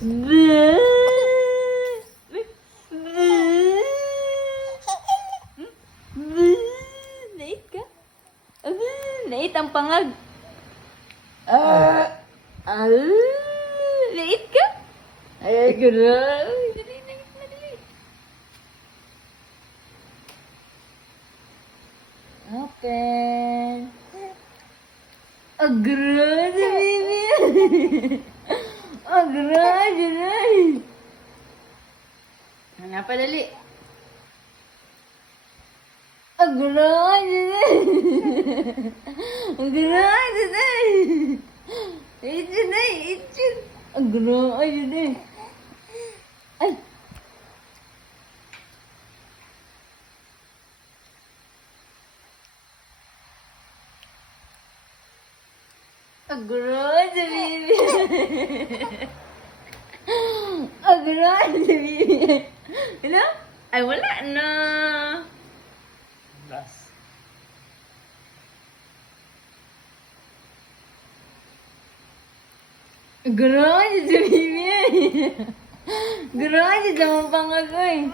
Nait ka? Nait ang pangag. Nait ka? Ay, grabe. Dali, nait na dali. Open. Agrada, baby. Agrada, dali. Hanapa dali. Agrada, dali. Agrada, dali. Itu dali, itu. Agrada, dali. Ay. Agrada, baby. Agrada, baby. Hello? Ay, wala na. Last. Agrada, baby. Agrada, jangan panggil gue.